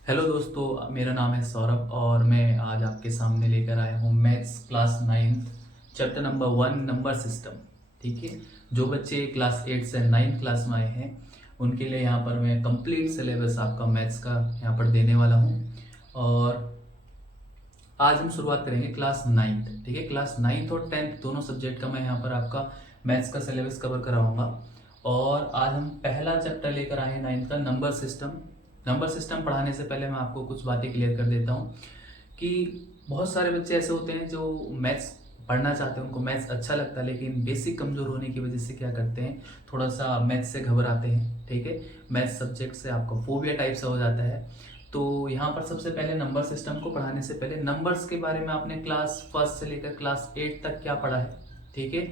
Hello दोस्तों, मेरा नाम है सौरभ और मैं आज आपके सामने लेकर आया हूँ maths class 9 chapter number 1 number system. ठीक है, जो बच्चे क्लास 8 से 9 क्लास में आए हैं उनके लिए यहाँ पर मैं कंप्लीट सिलेबस आपका मैथ्स का यहाँ पर देने वाला हूँ। और आज हम शुरुआत करेंगे क्लास 9। ठीक है, क्लास 9 और 10 दोनों सब्जेक्ट का मैं यहाँ पर आपका मैथ्स का सिलेबस कवर कराऊंगा। और आज हम पहला चैप्टर लेकर आए हैं 9 का नंबर सिस्टम। नंबर सिस्टम पढ़ाने से पहले मैं आपको कुछ बातें क्लियर कर देता हूँ कि बहुत सारे बच्चे ऐसे होते हैं जो मैथ्स पढ़ना चाहते हैं, उनको मैथ्स अच्छा लगता है, लेकिन बेसिक कमज़ोर होने की वजह से क्या करते हैं, थोड़ा सा मैथ्स से घबराते हैं। ठीक है, मैथ्स सब्जेक्ट से आपका फोबिया टाइप से हो जाता है। तो यहाँ पर सबसे पहले नंबर सिस्टम को पढ़ाने से पहले नंबर्स के बारे में आपने क्लास फर्स्ट से लेकर क्लास 8 तक क्या पढ़ा है, ठीक है,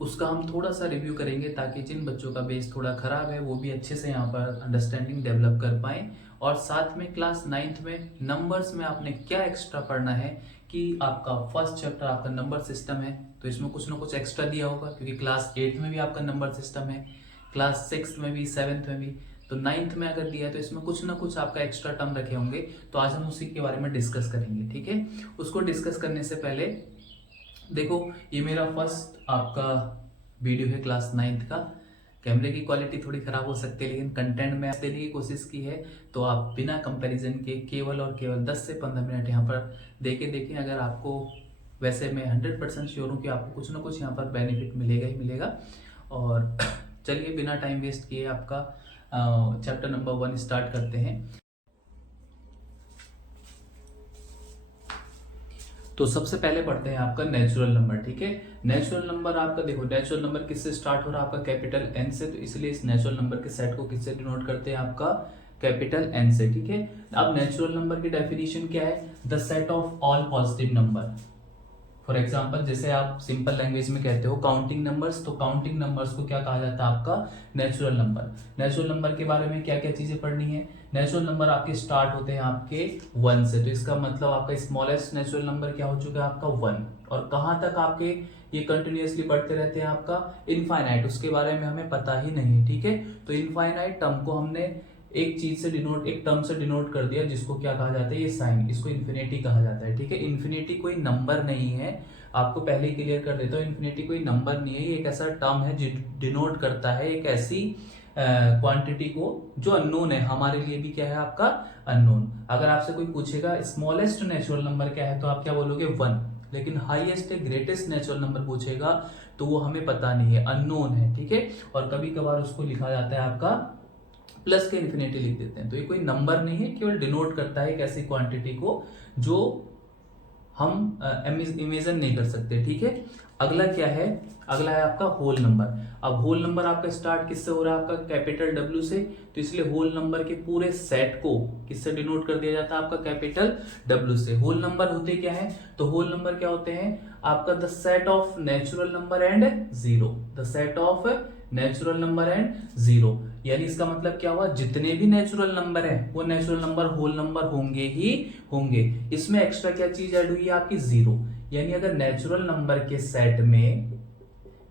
उसका हम थोड़ा सा रिव्यू करेंगे ताकि जिन बच्चों का बेस थोड़ा खराब है वो भी अच्छे से यहाँ पर अंडरस्टैंडिंग डेवलप कर पाएँ। और साथ में क्लास 9th में नंबर्स में आपने क्या एक्स्ट्रा पढ़ना है कि आपका फर्स्ट चैप्टर आपका नंबर सिस्टम है, तो इसमें कुछ ना कुछ एक्स्ट्रा दिया होगा क्योंकि क्लास 8 में भी आपका नंबर सिस्टम है, क्लास 6 में भी, 7th में भी, तो 9th में अगर दिया है तो इसमें कुछ ना कुछ आपका एक्स्ट्रा टर्म रखे होंगे। तो आज हम उसी के बारे में डिस्कस करेंगे। ठीक है, उसको डिस्कस करने से पहले देखो, ये मेरा फर्स्ट आपका वीडियो है क्लास 9th का। कैमरे की क्वालिटी थोड़ी ख़राब हो सकती है लेकिन कंटेंट में देने की कोशिश की है, तो आप बिना कंपैरिजन के केवल और केवल 10 से 15 मिनट यहाँ पर देखें। अगर आपको, वैसे मैं 100% श्योर हूँ कि आपको कुछ ना कुछ यहाँ पर बेनिफिट मिलेगा ही मिलेगा। और चलिए बिना टाइम वेस्ट किए आपका चैप्टर नंबर 1 स्टार्ट करते हैं। तो सबसे पहले पढ़ते हैं आपका नेचुरल नंबर। ठीक है, नेचुरल नंबर आपका देखो, नेचुरल नंबर किससे स्टार्ट हो रहा है आपका कैपिटल एन से, तो इसलिए इस नेचुरल नंबर के सेट को किससे डिनोट करते हैं आपका कैपिटल एन से। ठीक है, अब नेचुरल नंबर की डेफिनेशन क्या है, the set of all positive number. For example जैसे आप सिंपल लैंग्वेज में कहते हो काउंटिंग नंबर्स, तो काउंटिंग नंबर्स को क्या कहा जाता है आपका नेचुरल नंबर। नेचुरल नंबर के बारे में क्या क्या चीजें पढ़नी है, नेचुरल नंबर आपके स्टार्ट होते हैं आपके 1 से, तो इसका मतलब आपका स्मॉलेस्ट नेचुरल नंबर क्या हो चुका है आपका 1। और कहाँ तक आपके ये कंटिन्यूअसली बढ़ते रहते हैं आपका इनफाइनाइट, उसके बारे में हमें पता ही नहीं है। ठीक है, तो इनफाइनाइट टर्म को हमने एक चीज से डिनोट, एक टर्म से डिनोट कर दिया जिसको क्या कहा जाता है, ये साइन, इसको इन्फिनिटी कहा जाता है। ठीक है, इन्फिनिटी कोई नंबर नहीं है, आपको पहले ही क्लियर कर देता हूँ, इन्फिनिटी कोई नंबर नहीं है, ये एक ऐसा टर्म है जो डिनोट करता है एक ऐसी क्वांटिटी को जो अननोन है, हमारे लिए भी क्या है आपका अननोन। अगर आपसे कोई पूछेगा स्मॉलेस्ट नेचुरल नंबर क्या है तो आप क्या बोलोगे 1, लेकिन हाईएस्ट ग्रेटेस्ट नेचुरल नंबर पूछेगा तो वो हमें पता नहीं है, अननोन है। ठीक है, और कभी कभार उसको लिखा जाता है आपका प्लस के इन्फिनिटी लिख देते हैं, तो ये कोई नंबर नहीं है, केवल डिनोट करता है एक ऐसी क्वांटिटी को जो हम इमेजिन नहीं कर सकते। ठीक है, अगला क्या है, अगला है आपका होल नंबर। अब होल नंबर आपका स्टार्ट किससे हो रहा है आपका कैपिटल डब्ल्यू से, तो इसलिए होल नंबर के पूरे सेट को किससे डिनोट कर दिया जाता है आपका कैपिटल डब्ल्यू से। होल नंबर होते क्या है, तो होल नंबर क्या होते हैं आपका the set of natural number and zero, the set of natural number and zero, यानी इसका मतलब क्या हुआ, जितने भी नेचुरल नंबर है वो नेचुरल नंबर होल नंबर होंगे ही होंगे। इसमें एक्स्ट्रा क्या चीज ऐड हुई है आपकी जीरो, यानी अगर नेचुरल नंबर के सेट में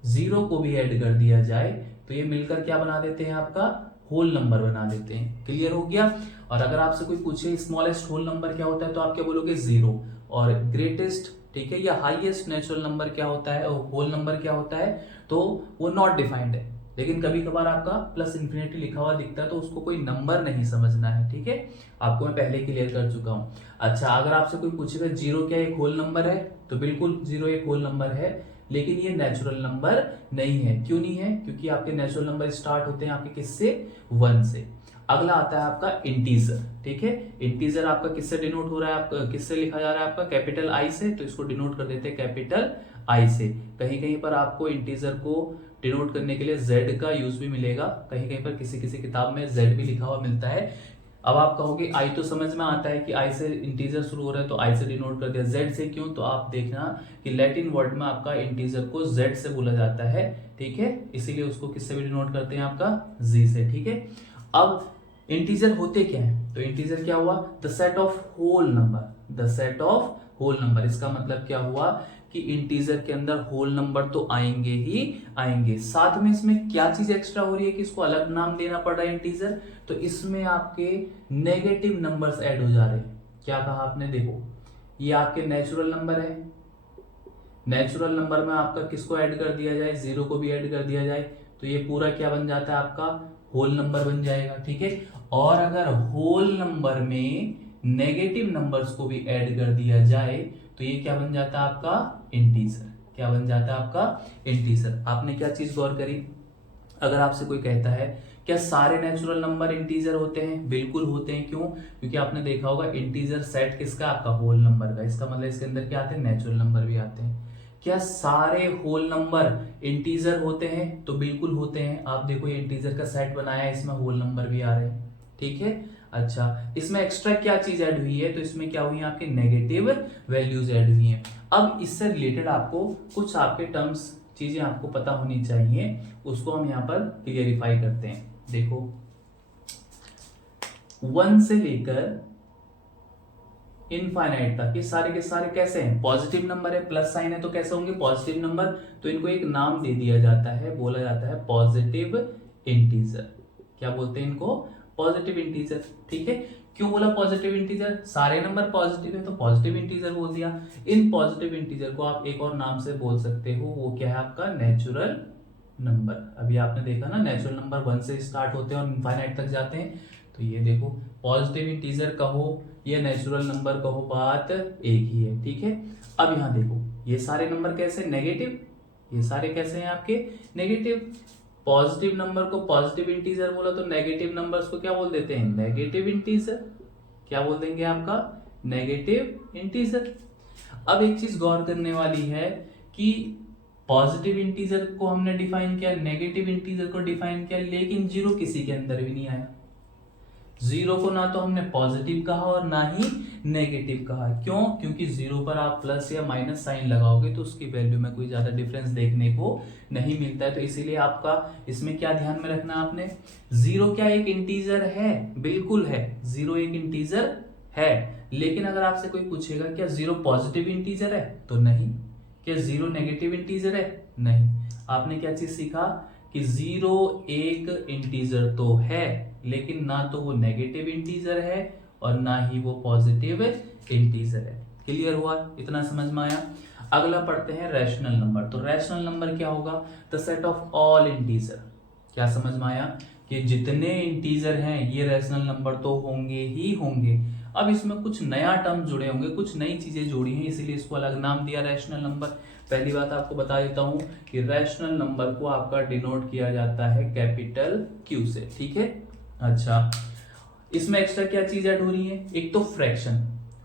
जीरो को भी ऐड कर दिया जाए तो ये मिलकर क्या बना देते हैं आपका होल नंबर बना देते हैं। क्लियर हो गया। और अगर आपसे कोई पूछे स्मॉलेस्ट होल नंबर क्या होता है तो आप क्या बोलोगे जीरो, और ग्रेटेस्ट, ठीक है, या हाईएस्ट नेचुरल नंबर क्या होता है, होल नंबर क्या होता है, तो वो नॉट डिफाइंड है, लेकिन कभी कभार आपका प्लस इन्फिनिटी लिखा हुआ दिखता है तो उसको कोई नंबर नहीं समझना है। ठीक है, आपको मैं पहले क्लियर कर चुका हूं। अच्छा, अगर आपसे कोई पूछेगा जीरो क्या एक होल नंबर है, तो बिल्कुल जीरो एक होल नंबर है, लेकिन ये नेचुरल नंबर नहीं है। क्यों नहीं है, क्योंकि आपके नेचुरल नंबर स्टार्ट होते हैं आपके किससे, 1 से। अगला आता है आपका इंटीजर। ठीक है, इंटीजर आपका किससे डिनोट हो रहा है, आपका किससे लिखा जा रहा है आपका कैपिटल आई से, तो इसको डिनोट कर देते हैं कैपिटल आई से। कहीं कहीं पर आपको इंटीजर को डिनोट करने के लिए जेड का यूज भी मिलेगा, कहीं कहीं पर किसी किसी किताब में जेड भी लिखा हुआ मिलता है। अब आप कहोगे आई तो समझ में आता है कि आई से इंटीजर शुरू हो रहा है तो आई से डिनोट कर दिया, जेड से क्यों, तो आप देखना कि लैटिन वर्ड में आपका इंटीजर को जेड से बोला जाता है। ठीक है, इसीलिए उसको किससे भी डिनोट करते हैं आपका जी से। ठीक है, अब इंटीजर होते क्या है, तो इंटीजर क्या हुआ, the set of whole number, the set of whole number, इसका मतलब क्या हुआ कि इंटीजर के अंदर होल नंबर तो आएंगे ही आएंगे। साथ में इसमें क्या चीज एक्स्ट्रा हो रही है कि इसको अलग नाम देना पड़ रहा है इंटीजर, तो इसमें आपके नेगेटिव नंबर्स ऐड हो जा रहे हैं। क्या कहा आपने, देखो ये आपके नेचुरल नंबर है, नेचुरल नंबर में आपका किसको ऐड कर दिया जाए, जीरो को भी ऐड कर दिया जाए, तो ये पूरा क्या बन जाता है आपका होल नंबर बन जाएगा, ठीक है। और अगर होल नंबर में नेगेटिव नंबर्स को भी ऐड कर दिया जाए तो ये क्या बन जाता है आपका इंटीजर, क्या बन जाता है आपका इंटीजर। आपने क्या चीज गौर करी, अगर आपसे कोई कहता है क्या सारे नेचुरल नंबर इंटीजर होते हैं, बिल्कुल होते हैं। क्यों, क्योंकि आपने देखा होगा इंटीजर सेट किसका, आपका होल नंबर का। इसका मतलब इसके अंदर क्या आते हैं, नेचुरल नंबर भी आते हैं। क्या सारे होल नंबर इंटीजर होते हैं, तो बिल्कुल होते हैं। आप देखो ये इंटीजर का सेट बनाया है, इसमें होल नंबर भी आ रहे हैं, ठीक है। अच्छा, इसमें एक्स्ट्रा क्या चीज ऐड हुई है, तो इसमें क्या हुई है, आपके नेगेटिव वैल्यूज ऐड हुई हैं। अब इससे रिलेटेड आपको कुछ आपके टर्म्स चीजें आपको पता होनी चाहिए, उसको हम यहाँ पर क्लियरिफाई करते हैं। देखो 1 से लेकर इनफाइनाइट तक ये सारे के सारे कैसे हैं, पॉजिटिव नंबर है, प्लस साइन है तो कैसे होंगे, पॉजिटिव नंबर। तो इनको एक नाम दे दिया जाता है, बोला जाता है पॉजिटिव इंटीजर। क्या बोलते हैं इनको, पॉजिटिव इंटीजर, ठीक है। क्यों बोला पॉजिटिव इंटीजर, सारे नंबर पॉजिटिव है तो पॉजिटिव इंटीजर बोल दिया। इन पॉजिटिव इंटीजर को आप एक और नाम से बोल सकते हो, वो क्या है आपका नेचुरल नंबर। अभी आपने देखा ना नेचुरल नंबर 1 से स्टार्ट होते हैं और इनफाइनाइट तक जाते हैं। तो ये देखो पॉजिटिव इंटीजर कहो या नेचुरल नंबर कहो, बात एक ही है, ठीक है। अब यहाँ देखो ये सारे नंबर कैसे नेगेटिव, ये सारे कैसे हैं आपके नेगेटिव। पॉजिटिव नंबर को पॉजिटिव इंटीजर बोला तो नेगेटिव नंबर्स को क्या बोल देते हैं, नेगेटिव इंटीजर। क्या बोल देंगे आपका, नेगेटिव इंटीजर। अब एक चीज गौर करने वाली है कि पॉजिटिव इंटीजर को हमने डिफाइन किया, नेगेटिव इंटीजर को डिफाइन किया, लेकिन जीरो किसी के अंदर भी नहीं आया। जीरो को ना तो हमने पॉजिटिव कहा और ना ही नेगेटिव कहा। क्यों, क्योंकि जीरो पर आप प्लस या माइनस साइन लगाओगे तो उसकी वैल्यू में कोई ज्यादा डिफरेंस देखने को नहीं मिलता है। तो इसीलिए आपका इसमें क्या ध्यान में रखना आपने, जीरो क्या एक इंटीजर है, बिल्कुल है, जीरो एक इंटीजर है। लेकिन अगर आपसे कोई पूछेगा क्या जीरो पॉजिटिव इंटीजर है, तो नहीं। क्या जीरो नेगेटिव इंटीजर है, नहीं। आपने क्या चीज सीखा कि जीरो एक इंटीजर तो है, लेकिन ना तो वो नेगेटिव इंटीजर है और ना ही वो पॉजिटिव इंटीजर है। क्लियर हुआ, इतना समझ में आया। अगला पढ़ते हैं रैशनल नंबर। तो रैशनल नंबर क्या होगा, the set of all integer. क्या समझ में आया कि जितने इंटीजर हैं ये रैशनल नंबर तो होंगे ही होंगे। अब इसमें कुछ नया टर्म जुड़े होंगे, कुछ नई चीजें जुड़ी हैं, इसीलिए इसको अलग नाम दिया रैशनल नंबर। पहली बात आपको बता देता हूं कि रैशनल नंबर को आपका डिनोट किया जाता है कैपिटल क्यू से, ठीक है। अच्छा, इसमें एक्स्ट्रा क्या चीज ऐड हो रही है, एक तो फ्रैक्शन,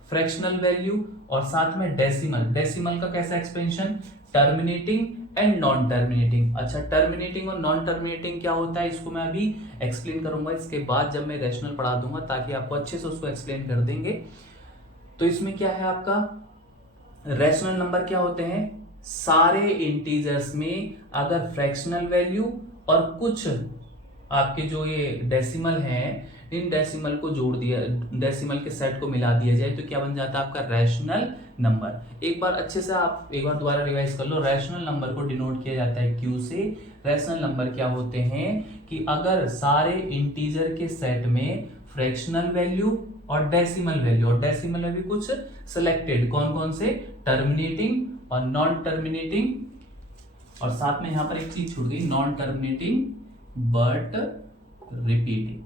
फ्रैक्शनल वैल्यू, और साथ में डेसिमल। डेसिमल का कैसा expansion, terminating and non terminating. अच्छा, टर्मिनेटिंग और नॉन टर्मिनेटिंग क्या होता है इसको मैं अभी एक्सप्लेन करूंगा इसके बाद, जब मैं रैशनल पढ़ा दूंगा, ताकि आपको अच्छे से उसको एक्सप्लेन कर देंगे। तो इसमें क्या है आपका, रैशनल नंबर क्या होते हैं, सारे इंटीजर्स में अगर फ्रैक्शनल वैल्यू और कुछ आपके जो ये डेसिमल हैं, इन डेसिमल को जोड़ दिया, डेसिमल के सेट को मिला दिया जाए, तो क्या बन जाता है आपका रैशनल नंबर। एक बार अच्छे से आप एक बार दोबारा रिवाइज कर लो, रैशनल नंबर को डिनोट किया जाता है क्यू से। रैशनल नंबर क्या होते हैं कि अगर सारे इंटीजर के सेट में फ्रैक्शनल वैल्यू और डेसिमल वैल्यू, और डेसिमल में भी कुछ सिलेक्टेड, कौन कौन से, टर्मिनेटिंग और नॉन टर्मिनेटिंग, और साथ में यहां पर एक चीज छूट गई, नॉन टर्मिनेटिंग बट रिपीटिंग,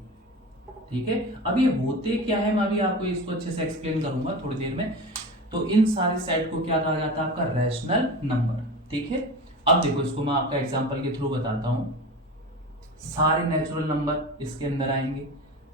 ठीक है। अब ये होते क्या है, मैं अभी आपको इसको अच्छे से एक्सप्लेन करूंगा थोड़ी देर में। तो इन सारे सेट को क्या कहा जाता है, आपका रैशनल नंबर, ठीक है। अब देखो इसको मैं आपका एग्जांपल के थ्रू बताता हूं। सारे नेचुरल नंबर इसके अंदर आएंगे,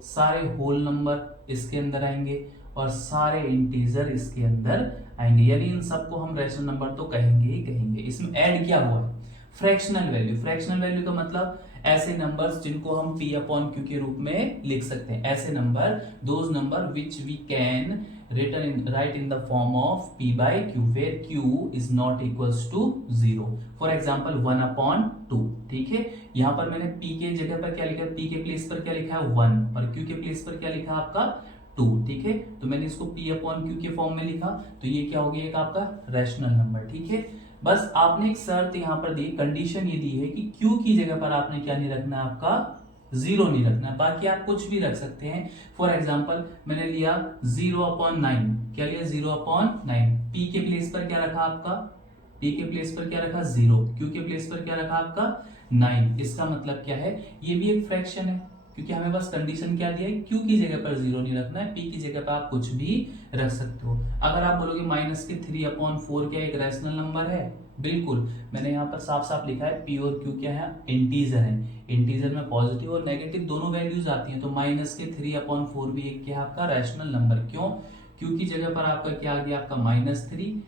सारे होल नंबर इसके अंदर आएंगे, और सारे इंटीजर इसके अंदर आएंगे, यानी इन सबको हम रैशनल नंबर तो कहेंगे ही कहेंगे। इसमें ऐड क्या हुआ है, फ्रैक्शनल वैल्यू। फ्रैक्शनल वैल्यू का मतलब ऐसे नंबर्स जिनको हम p अपॉन q के रूप में लिख सकते हैं, ऐसे number, those number which we can write in the form of p by q, where q is not equals to 0। For example 1/2, ठीक है। यहाँ पर मैंने p के जगह पर क्या लिखा है, p के प्लेस पर क्या लिखा है 1, और q के प्लेस पर क्या लिखा है आपका 2, ठीक है। तो मैंने इसको P अपॉन Q के फॉर्म में लिखा, तो ये क्या हो गया एक आपका रैशनल नंबर, ठीक है। बस आपने एक शर्त यहाँ पर दी, कंडीशन ये दी है कि Q की जगह पर आपने क्या नहीं रखना, आपका 0 नहीं रखना, बाकी आप कुछ भी रख सकते हैं। फॉर एग्जाम्पल मैंने लिया 0/9, क्या लिया 0/9, P के प्लेस पर क्या रखा आपका, P के प्लेस पर क्या रखा 0, Q के प्लेस पर क्या रखा आपका 9। इसका मतलब क्या है, ये भी एक फ्रैक्शन है, क्योंकि हमें बस कंडीशन क्या दिया है, Q की जगह पर 0 नहीं रखना है, P की जगह पर आप कुछ भी रख सकते हो। अगर आप बोलोगे -3/4 क्या एक रैशनल नंबर है, बिल्कुल। मैंने यहाँ पर साफ साफ लिखा है P और Q क्या है, इंटीजर है। इंटीजर में पॉजिटिव और नेगेटिव दोनों वैल्यूज आती हैं, तो -3/4 भी एक क्या आपका रैशनल नंबर। क्यों, Q की जगह पर आपका क्या आ गया, आपका -3,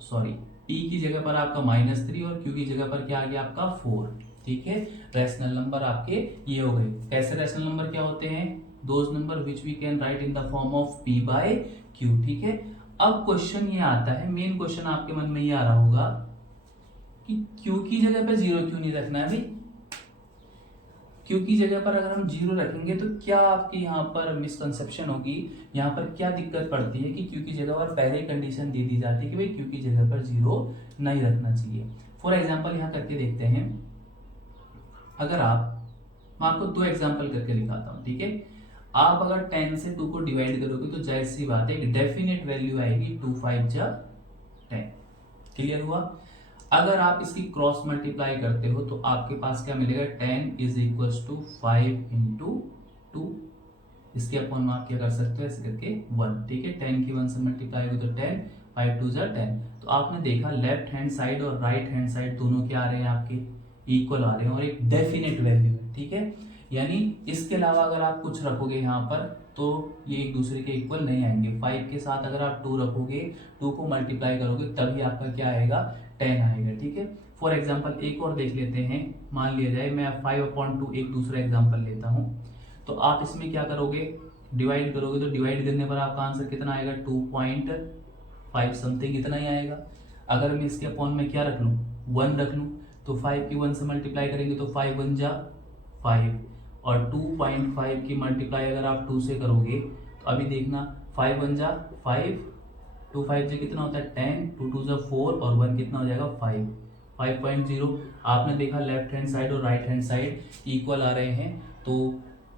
सॉरी P की जगह पर आपका -3 और Q की जगह पर क्या आ गया आपका 4, ठीक है। रैशनल नंबर आपके ये हो गए। कैसे रैशनल नंबर क्या होते हैं, those number which we can write in the form of P/Q, ठीक है। अब क्वेश्चन ये आता है, मेन क्वेश्चन आपके मन में ये आ रहा होगा कि Q की जगह पर 0 क्यों नहीं रखना है भाई। Q की जगह पर अगर हम 0 रखेंगे तो क्या आपकी यहाँ पर मिसकंसेप्शन होगी, यहाँ पर क्या दिक्कत पड़ती है कि Q की जगह पर पहले ही कंडीशन दे दी जाती है कि भाई Q की जगह पर 0 नहीं रखना चाहिए। फॉर एग्जाम्पल यहाँ करके देखते हैं, अगर मैं आपको 2 एग्जाम्पल करके दिखाता हूँ, ठीक है। आप अगर 10 से 2 को डिवाइड करोगे तो जाहिर सी बात है एक डेफिनेट वैल्यू आएगी 2 5 जा 10, क्लियर हुआ। अगर आप इसकी क्रॉस मल्टीप्लाई करते हो तो आपके पास क्या मिलेगा, 10 = 5 × 2, इसके अपॉन आप क्या कर सकते हो ऐसे करके 1, ठीक है। 10 की 1 से मल्टीप्लाई होगी तो 10, 5 2 जा 10। तो आपने देखा लेफ्ट हैंड साइड और राइट हैंड साइड दोनों क्या आ रहे हैं, आपके इक्वल आ रहे हैं और एक डेफिनेट वैल्यू है, ठीक है। यानी इसके अलावा अगर आप कुछ रखोगे यहाँ पर तो ये एक दूसरे के इक्वल नहीं आएंगे। 5 के साथ अगर आप 2 रखोगे, 2 को मल्टीप्लाई करोगे तभी आपका क्या आएगा, 10 आएगा, ठीक है। फॉर एग्जाम्पल एक और देख लेते हैं, मान लिया जाए मैं 5/2 एक दूसरा एग्जाम्पल लेता हूँ, तो आप इसमें क्या करोगे, डिवाइड करोगे, तो डिवाइड करने पर आपका आंसर कितना आएगा, 2.5 समथिंग इतना ही आएगा। अगर मैं इसके अपॉन में क्या रख लूँ, 1 रख लूँ, तो 5 की 1 से मल्टीप्लाई करेंगे तो 5 1 जा 5, और 2.5 की मल्टीप्लाई अगर आप 2 से करोगे तो अभी देखना 5 1 जा 5, 2 5 से कितना होता है 10, 2 2 जा 4 और 1 कितना हो जाएगा 5, 5.0। आपने देखा लेफ्ट हैंड साइड और राइट हैंड साइड इक्वल आ रहे हैं, तो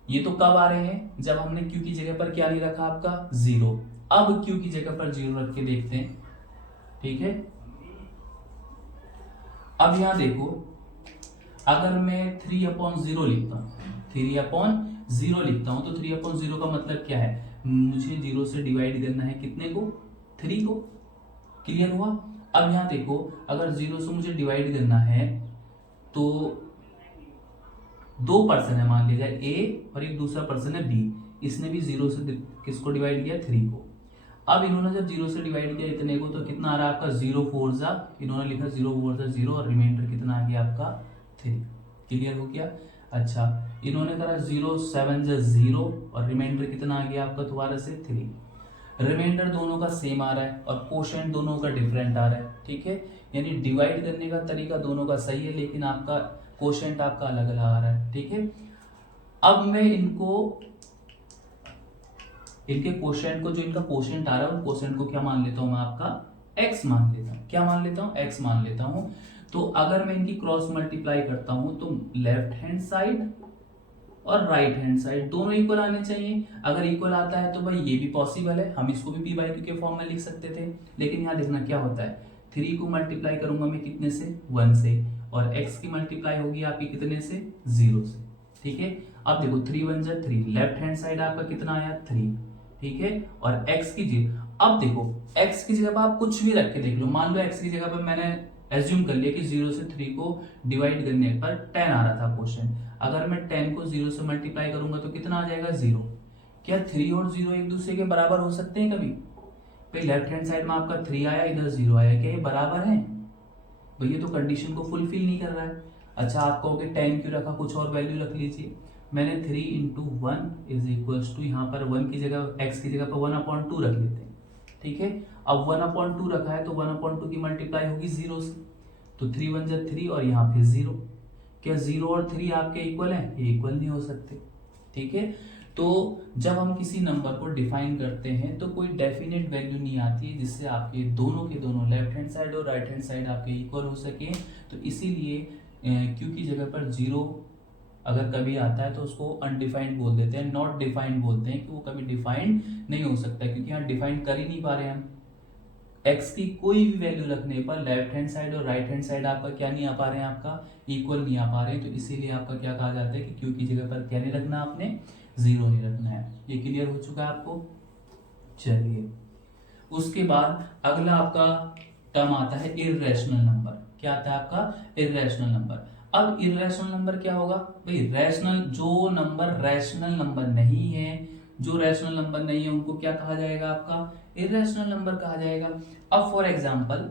ये तो कब आ रहे हैं, जब हमने Q की जगह पर क्या नहीं रखा आपका 0। अब Q की जगह पर 0 रख के देखते हैं, ठीक है। अब यहां देखो, अगर मैं 3/0 लिखता हूं, 3/0 लिखता हूं तो 3/0 का मतलब क्या है, मुझे 0 से डिवाइड करना है कितने को, 3 को, क्लियर हुआ। अब यहां देखो, अगर 0 से मुझे डिवाइड करना है तो 2 पर्सन है, मान लीजिए A और एक दूसरा पर्सन है B, इसने भी 0 से किसको डिवाइड किया, 3 को। अब इन्होंने जब 0 से डिवाइड किया इतने को तो कितना आ रहा है आपका 0 4 जा, इन्होंने लिखा 0 4 जा 0 और रिमाइंडर कितना आ गया आपका 3, क्लियर हो गया। अच्छा, इन्होंने करा 0 7 जा 0 और रिमाइंडर कितना आ गया आपका दोबारा से 3। रिमाइंडर दोनों का सेम आ रहा है और कोशेंट दोनों का डिफरेंट आ रहा है, ठीक है। यानी डिवाइड करने का तरीका दोनों का सही है, लेकिन आपका कोशेंट आपका अलग अलग आ रहा है, ठीक है। अब मैं इनके कोशेंट को, जो इनका कोशेंट आ रहा है उन कोशेंट को क्या मान लेता हूं मैं, आपका x मान लेता हूं। क्या मान लेता हूं, x मान लेता हूं। तो अगर मैं इनकी क्रॉस मल्टीप्लाई करता हूं तो लेफ्ट हैंड साइड और राइट हैंड साइड दोनों इक्वल आने चाहिए। अगर इक्वल आता है तो भाई ये भी पॉसिबल है, हम इसको भी P/Q के फॉर्म में लिख सकते थे। लेकिन यहाँ देखना क्या होता है, 3 को मल्टीप्लाई करूंगा मैं कितने से, 1 से, और x की मल्टीप्लाई होगी आपकी कितने से, 0 से, ठीक है। अब देखो 3 1 जा 3, लेफ्ट हैंड साइड आपका कितना आया 3, ठीक है, और x की जगह, अब देखो x की जगह पर आप कुछ भी रख के देख लो। मान लो x की जगह पर मैंने एज्यूम कर लिया कि 0 से 3 को डिवाइड करने पर 10 आ रहा था क्वेश्चन। अगर मैं 10 को 0 से मल्टीप्लाई करूंगा तो कितना आ जाएगा 0। क्या 3 और 0 एक दूसरे के बराबर हो सकते हैं कभी, भाई लेफ्ट हैंड साइड में आपका 3 आया, इधर 0 आया, क्या ये बराबर है, तो ये तो कंडीशन को फुलफिल नहीं कर रहा है। अच्छा, आप कहोगे 10 क्यों रखा, कुछ और वैल्यू रख लीजिए। मैंने 3 × 1 = यहाँ पर 1 की जगह, x की जगह पर 1/2 रख लेते हैं, ठीक है। अब 1/2 रखा है तो 1/2 की मल्टीप्लाई होगी 0 से, तो 3 1 जा 3 और यहाँ पे 0। क्या 0 और 3 आपके इक्वल हैं, ये इक्वल नहीं हो सकते, ठीक है। तो जब हम किसी नंबर को डिफाइन करते हैं तो कोई डेफिनेट वैल्यू नहीं आती है जिससे आपके दोनों के दोनों लेफ्ट हैंड साइड और राइट हैंड साइड आपके इक्वल हो सके। तो इसीलिए क्यू की जगह पर जीरो अगर कभी आता है तो उसको अनडिफाइंड बोल देते हैं, नॉट डिफाइंड बोलते हैं कि वो कभी डिफाइंड नहीं हो सकता, क्योंकि यहाँ डिफाइंड कर ही नहीं पा रहे हम। एक्स की कोई भी वैल्यू रखने पर लेफ्ट हैंड साइड और राइट हैंड साइड आपका क्या नहीं आ पा रहे हैं, आपका इक्वल नहीं आ पा रहे हैं। तो इसीलिए आपका क्या कहा जाता है कि क्यू की जगह पर क्या नहीं रखना, आपने जीरो नहीं रखना है। ये क्लियर हो चुका है आपको। चलिए, उसके बाद अगला आपका टर्म आता है इर्रेशनल नंबर। क्या आता है आपका? Irrational number. अब इर्रेशनल नंबर क्या होगा भाई? रैशनल, जो नंबर रैशनल नंबर नहीं है, जो रैशनल नंबर नहीं है उनको क्या कहा जाएगा? आपका इर्रेशनल नंबर कहा जाएगा। अब फॉर एग्जांपल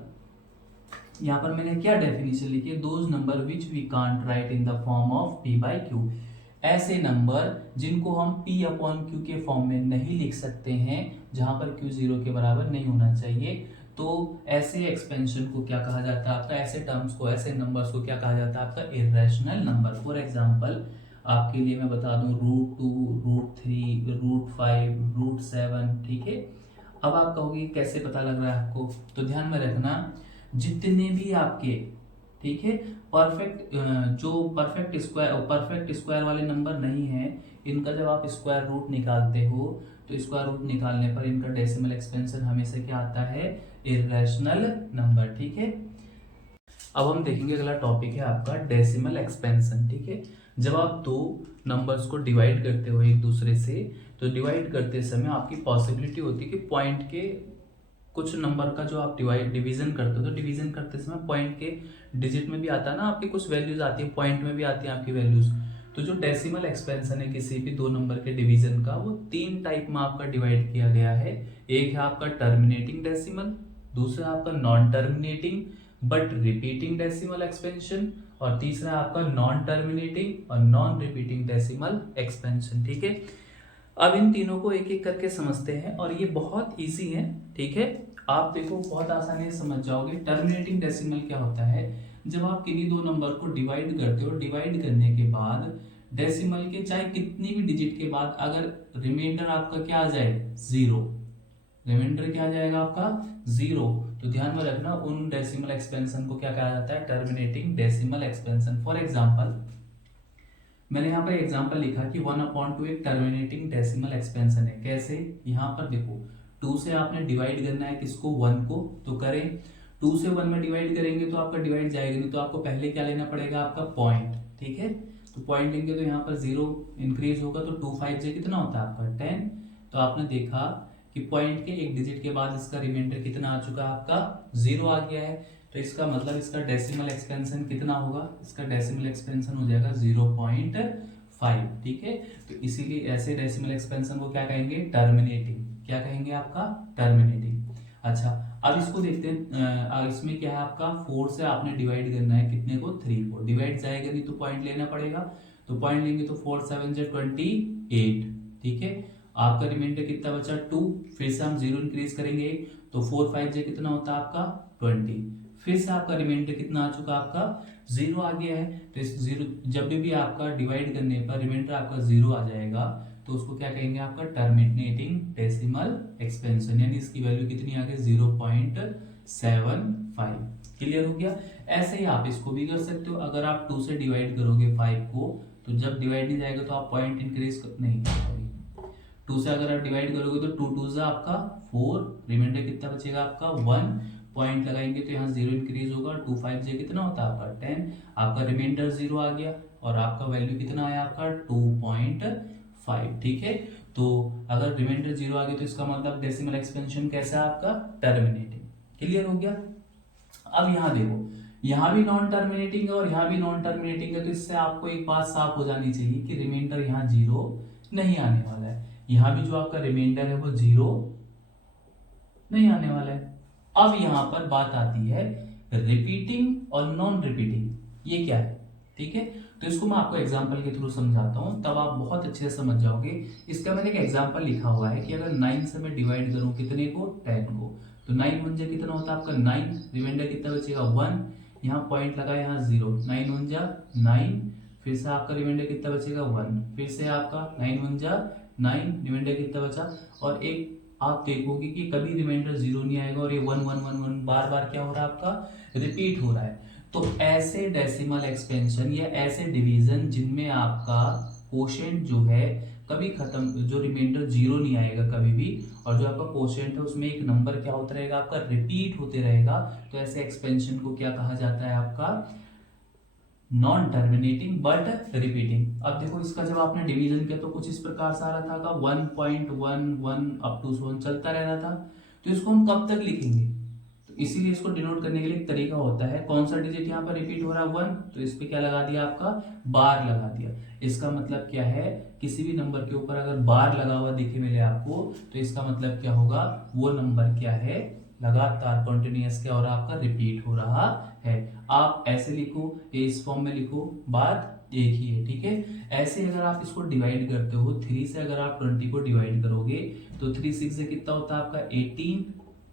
यहां पर मैंने क्या डेफिनेशन लिखी है? Those number which we can't write in the form of p by q. ऐसे नंबर जिनको हम p अपॉन क्यू के फॉर्म में नहीं लिख सकते हैं, जहां पर q जीरो के बराबर नहीं होना चाहिए। तो ऐसे एक्सपेंशन को क्या कहा जाता है आपका? ऐसे टर्म्स को, ऐसे नंबर्स को क्या कहा जाता है आपका? Irrational number. फॉर एग्जांपल आपके लिए मैं बता दूं √2, √3, √5, √7। ठीक है, अब आप कहोगे कैसे पता लग रहा है आपको? तो ध्यान में रखना, जितने भी आपके, ठीक है, परफेक्ट, जो परफेक्ट स्क्वायर वाले नंबर नहीं है, इनका जब आप स्क्वायर रूट निकालते हो तो स्क्वायर रूट निकालने पर इनका डेसिमल एक्सपेंशन हमेशा क्या आता है? Irrational number. ठीक है, अब हम देखेंगे अगला टॉपिक है आपका डेसिमल एक्सपेंशन। ठीक है, जब आप दो नंबर्स को डिवाइड करते हो एक दूसरे से, तो डिवाइड करते समय आपकी पॉसिबिलिटी होती है कि पॉइंट के कुछ नंबर का जो आप डिवीजन करते हो, तो डिवीजन करते समय पॉइंट के डिजिट में भी आता है ना, आपकी कुछ वैल्यूज आती है, पॉइंट में भी आती है आपकी वैल्यूज। तो जो डेसिमल एक्सपेंशन है किसी भी दो नंबर के डिवीजन का, वो तीन टाइप में आपका डिवाइड किया गया है। एक है आपका टर्मिनेटिंग डेसिमल, दूसरा आपका non terminating but repeating decimal expansion, और तीसरा आपका नॉन टर्मिनेटिंग और नॉन रिपीटिंग डेसिमल एक्सपेंशन। ठीक है, अब इन तीनों को एक एक करके समझते हैं और ये बहुत इजी है। ठीक है, आप देखो बहुत आसानी से समझ जाओगे। टर्मिनेटिंग डेसिमल क्या होता है? जब आप किन्हीं दो नंबर को डिवाइड करते हो, डिवाइड करने के बाद डेसिमल के चाहे कितनी भी डिजिट के बाद अगर रिमाइंडर आपका क्या आ जाए? जीरो। रिमाइंडर क्या आ जाएगा आपका? जीरो। तो ध्यान में रखना, उन डेसिमल एक्सपेंशन को क्या कहा जाता है? Terminating decimal expansion. For example मैंने यहाँ पर एग्जांपल लिखा कि 1/2 एक टर्मिनेटिंग डेसिमल एक्सपेंशन है। कैसे? यहाँ पर देखो, 2 से आपने डिवाइड करना है किसको? 1 को। तो करें, 2 से 1 में डिवाइड करेंगे तो आपका डिवाइड जाएगा नहीं, तो आपको पहले क्या लेना पड़ेगा? आपका पॉइंट। ठीक है, तो पॉइंट लेंगे तो यहाँ पर 0 इंक्रीज होगा, तो 2 5 जे कितना होता है आपका? 10। तो आपने देखा कि पॉइंट के एक डिजिट के बाद इसका रिमाइंडर कितना आ चुका है? आपका 0 आ गया है। तो इसका मतलब इसका डेसिमल एक्सपेंशन कितना होगा? इसका डेसिमल एक्सपेंशन हो जाएगा 0.5। ठीक है, तो इसीलिए ऐसे डेसिमल एक्सपेंशन को क्या कहेंगे? टर्मिनेटिंग। क्या कहेंगे आपका? टर्मिनेटिंग। अच्छा, अब इसको देखते हैं। इसमें क्या है आपका? 4 से आपने डिवाइड करना है कितने को? 3 को। डिवाइड जाएगा नहीं तो पॉइंट लेना पड़ेगा, तो पॉइंट लेंगे तो 4 7 जे 28। ठीक है, आपका रिमाइंडर कितना बचा? 2। फिर से हम 0 इंक्रीज करेंगे, तो 4 5 जे कितना होता है आपका? 20। फिर से आपका रिमाइंडर कितना आ चुका? आपका 0 आ गया है। तो इस 0, जब भी आपका डिवाइड करने पर रिमाइंडर आपका 0 आ जाएगा, तो उसको क्या कहेंगे? आपका टर्मिनेटिंग डेसिमल एक्सपेंशन, यानी इसकी वैल्यू कितनी आ गई? 0.75। क्लियर हो गया? ऐसे ही आप इसको भी कर सकते हो। अगर आप 2 से डिवाइड करोगे 5 को, तो जब डिवाइड नहीं जाएगा तो आप पॉइंट इंक्रीज नहीं, 2 से अगर आप डिवाइड करोगे तो 2 2 जा आपका 4, रिमाइंडर कितना बचेगा आपका? 1। पॉइंट लगाएंगे तो यहाँ 0 इंक्रीज होगा, 2 5 जे कितना होता है आपका? 10। आपका रिमाइंडर 0 आ गया और आपका वैल्यू कितना आया आपका? 2.5। ठीक है, तो अगर रिमाइंडर 0 आ गया तो इसका मतलब डेसिमल एक्सपेंशन कैसा है आपका? टर्मिनेटिंग। क्लियर हो गया? अब यहाँ देखो, यहाँ भी नॉन टर्मिनेटिंग है और यहाँ भी नॉन टर्मिनेटिंग है, तो इससे आपको एक बात साफ हो जानी चाहिए कि रिमाइंडर यहाँ 0 नहीं आने वाला है। यहाँ भी जो आपका रिमाइंडर है वो 0 नहीं आने वाला है। अब यहां पर बात आती है रिपीटिंग और नॉन रिपीटिंग, ये क्या है? ठीक है, तो इसको मैं आपको एग्जांपल के थ्रू समझाता हूं, तब आप बहुत अच्छे से समझ जाओगे। इसका मैंने एक एग्जांपल लिखा हुआ है कि अगर 9 से मैं डिवाइड करूं कितने को? 10 को, तो 9 1 जा कितना होता है आपका? 9। रिमाइंडर कितना बचेगा? 1। यहाँ पॉइंट लगा, यहाँ 0। 9 1 जा 9। फिर से आपका रिमाइंडर कितना बचेगा? 1। फिर से आपका 9 1 जा 9, रिमाइंडर कितना बचा। और एक आप देखोगे कि कभी रिमाइंडर 0 नहीं आएगा और ये 1 1 1 1 बार बार क्या हो रहा है आपका रिपीट हो रहा है। तो ऐसे डेसिमल एक्सपेंशन या ऐसे डिवीजन जिनमें आपका कोशेंट जो है कभी खत्म, जो रिमाइंडर 0 नहीं आएगा कभी भी, और जो आपका कोशेंट है उसमें एक नंबर क्या होता रहेगा आपका रिपीट होते रहेगा, तो ऐसे एक्सपेंशन को क्या कहा जाता है आपका नॉन टर्मिनेटिंग बट रिपीटिंग। अब देखो इसका जब आपने डिवीजन किया तो कुछ इस प्रकार से आ रहा था, 1.11 अप टू 1 चलता रह रहा था। तो इसको हम कब तक लिखेंगे, तो इसीलिए इसको डिनोट करने के लिए एक तरीका होता है, कौन सा डिजिट यहाँ पर रिपीट हो रहा है 1, तो इस पे क्या लगा दिया आपका बार लगा दिया। इसका मतलब क्या है, किसी भी नंबर के ऊपर अगर बार लगा हुआ दिखे मिले आपको, तो इसका मतलब क्या होगा, वो नंबर क्या है लगातार कॉन्टिन्यूअस क्या हो रहा है आपका रिपीट हो रहा है। आप ऐसे लिखो या इस फॉर्म में लिखो, बात एक ही है, ठीक है। ऐसे अगर आप इसको डिवाइड करते हो 3 से, अगर आप 20 को डिवाइड करोगे तो 3 6 से कितना होता है आपका 18,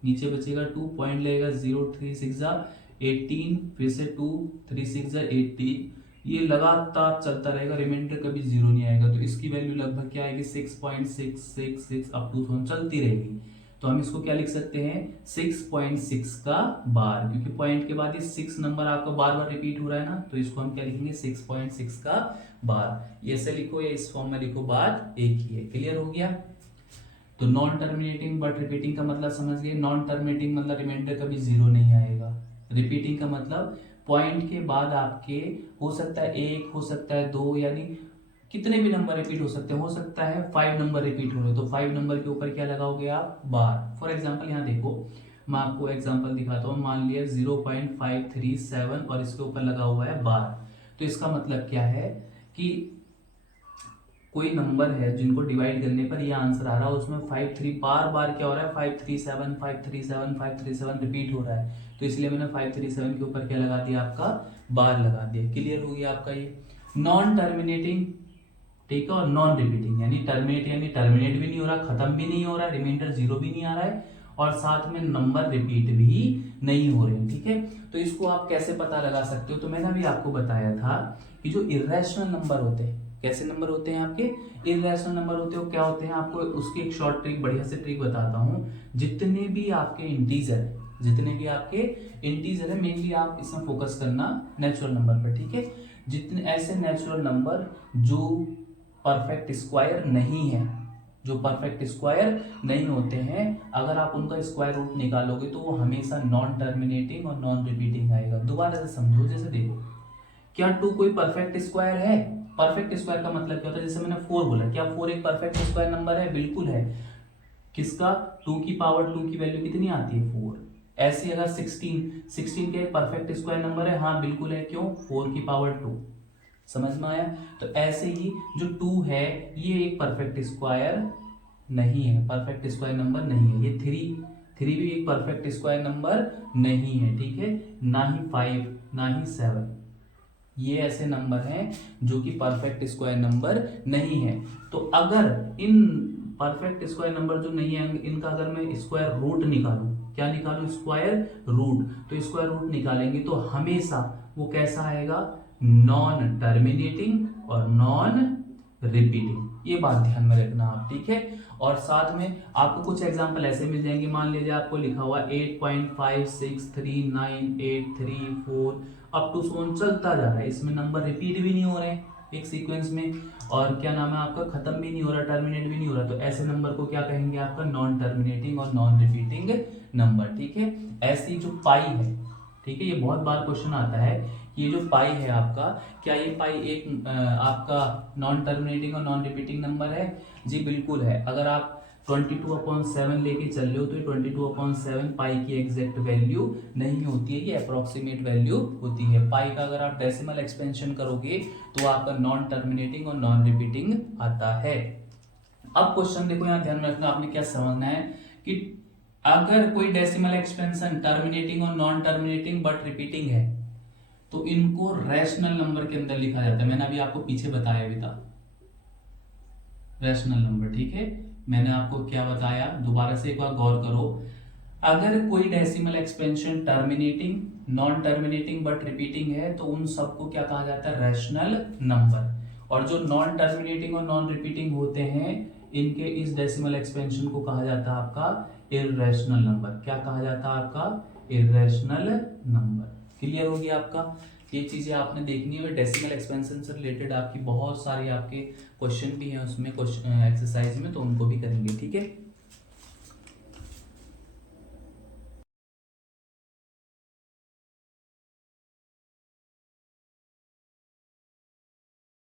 नीचे बचेगा 2, पॉइंट लगेगा 0, 3 6 18, फिर से 2, 3 6 18, ये लगातार चलता रहेगा, रिमाइंडर कभी 0 नहीं आएगा। तो इसकी वैल्यू लगभग क्या आएगी 6.666 अप टू 1 चलती रहेगी। तो हम इसको क्या लिख सकते हैं 6.6 का बार, क्योंकि पॉइंट के बाद ये 6 नंबर आपका बार बार रिपीट हो रहा है ना, तो इसको हम क्या लिखेंगे 6.6 का बार। ये ऐसे लिखो या इस फॉर्म में लिखो, बात एक ही है। क्लियर हो गया। तो नॉन टर्मिनेटिंग बट रिपीटिंग का मतलब समझ गए। नॉन टर्मिनेटिंग मतलब रिमाइंडर कभी 0 नहीं आएगा। रिपीटिंग का मतलब पॉइंट के बाद आपके हो सकता है 1, हो सकता है 2, यानी कितने भी नंबर रिपीट हो सकता है 5 नंबर रिपीट हो रहे, तो 5 नंबर के ऊपर क्या लगाओगे आप बार। फॉर एग्जांपल यहाँ देखो, मैं आपको एग्जांपल दिखाता हूँ, मान लिया 0.537 और इसके ऊपर लगा हुआ है बार। तो इसका मतलब क्या है कि कोई नंबर है जिनको डिवाइड करने पर ये आंसर आ रहा है, उसमें 53 बार बार क्या हो रहा है 537 537 537 रिपीट हो रहा है, तो इसलिए मैंने 537 के ऊपर क्या लगा दिया आपका बार लगा दिया। क्लियर हो गया आपका ये नॉन टर्मिनेटिंग, ठीक है, और नॉन रिपीटिंग, यानी टर्मिनेट भी नहीं हो रहा, खत्म भी नहीं हो रहा, रिमाइंडर 0 भी नहीं आ रहा है, और साथ में नंबर रिपीट भी नहीं हो रहे, ठीक है। तो इसको आप कैसे पता लगा सकते हो, तो मैंने अभी आपको बताया था कि जो इर्रेशनल नंबर होते हैं, कैसे नंबर होते हैं आपके इर्रेशनल नंबर होते हैं, वो क्या होते हैं आपको उसकी एक शॉर्ट ट्रिक, बढ़िया से ट्रिक बताता हूँ। जितने भी आपके इंटीजर है, मेनली आप इसमें फोकस करना नेचुरल नंबर पर, ठीक है। जितने ऐसे नेचुरल नंबर जो परफेक्ट स्क्वायर नहीं होते हैं, अगर आप उनका स्क्वायर रूट निकालोगे तो वो हमेशा नॉन टर्मिनेटिंग और नॉन रिपीटिंग आएगा। दोबारा से समझो, जैसे देखो, क्या 2 कोई परफेक्ट स्क्वायर है? परफेक्ट स्क्वायर का मतलब क्या होता है, जैसे मैंने 4 बोला, क्या 4 एक परफेक्ट स्क्वायर नंबर है? बिल्कुल है। किसका? 2 की पावर 2 की वैल्यू कितनी आती है 4। ऐसे अगर 16 के परफेक्ट स्क्वायर नंबर है, हाँ बिल्कुल है, क्यों? 4 की पावर 2। समझ में आया? तो ऐसे ही जो 2 है ये एक परफेक्ट स्क्वायर नहीं है, परफेक्ट स्क्वायर नंबर नहीं है। ये 3 भी एक परफेक्ट स्क्वायर नंबर नहीं है, ठीक है, ना ही 5 ना ही 7, ये ऐसे नंबर हैं जो कि परफेक्ट स्क्वायर नंबर नहीं है। तो अगर इन परफेक्ट स्क्वायर नंबर जो नहीं है इनका अगर मैं स्क्वायर रूट निकालूं, क्या निकालूं? Square root. तो स्क्वायर रूट निकालेंगे तो हमेशा वो कैसा आएगा? नॉन टर्मिनेटिंग और नॉन रिपीटिंग, ये बात ध्यान में रखना आप, ठीक है। और साथ में आपको कुछ एग्जांपल ऐसे मिल जाएंगे, मान लीजिए आपको लिखा हुआ 8.5639834 अप टू 1 चलता जा रहा है, इसमें नंबर रिपीट भी नहीं हो रहे एक सीक्वेंस में, और क्या नाम है आपका खत्म भी नहीं हो रहा, टर्मिनेट भी नहीं हो रहा, तो ऐसे नंबर को क्या कहेंगे आपका नॉन टर्मिनेटिंग और नॉन रिपीटिंग नंबर, ठीक है। ऐसी जो पाई है, ठीक है, ये बहुत बार क्वेश्चन आता है, ये जो पाई है आपका, क्या ये पाई एक आपका नॉन टर्मिनेटिंग और नॉन रिपीटिंग नंबर है? जी बिल्कुल है। अगर आप 22/7 लेके चल रहे हो तो ये 22/7 पाई की एग्जैक्ट वैल्यू नहीं होती है, ये अप्रोक्सीमेट वैल्यू होती है। पाई का अगर आप डेसिमल एक्सपेंशन करोगे तो आपका नॉन टर्मिनेटिंग और नॉन रिपीटिंग आता है। अब क्वेश्चन देखो, यहाँ ध्यान में रखना, आपने क्या समझना है कि अगर कोई डेसिमल एक्सपेंशन टर्मिनेटिंग और नॉन टर्मिनेटिंग बट रिपीटिंग है तो इनको रैशनल नंबर के अंदर लिखा जाता है। मैंने अभी आपको पीछे बताया भी था रैशनल नंबर, ठीक है। मैंने आपको क्या बताया, दोबारा से एक बार गौर करो। अगर कोई decimal expansion terminating, non terminating but repeating है तो उन सबको क्या कहा जाता है? Rational number. और जो नॉन टर्मिनेटिंग और नॉन रिपीटिंग होते हैं इनके इस डेसिमल एक्सपेंशन को कहा जाता है आपका इर्रेशनल नंबर। क्या कहा जाता है आपका? Irrational number. क्लियर हो गया आपका? ये चीजें आपने देखनी है। डेसिमल एक्सपेंशन से रिलेटेड आपकी बहुत सारी आपके क्वेश्चन भी हैं उसमें, क्वेश्चन एक्सरसाइज में, तो उनको भी करेंगे, ठीक है।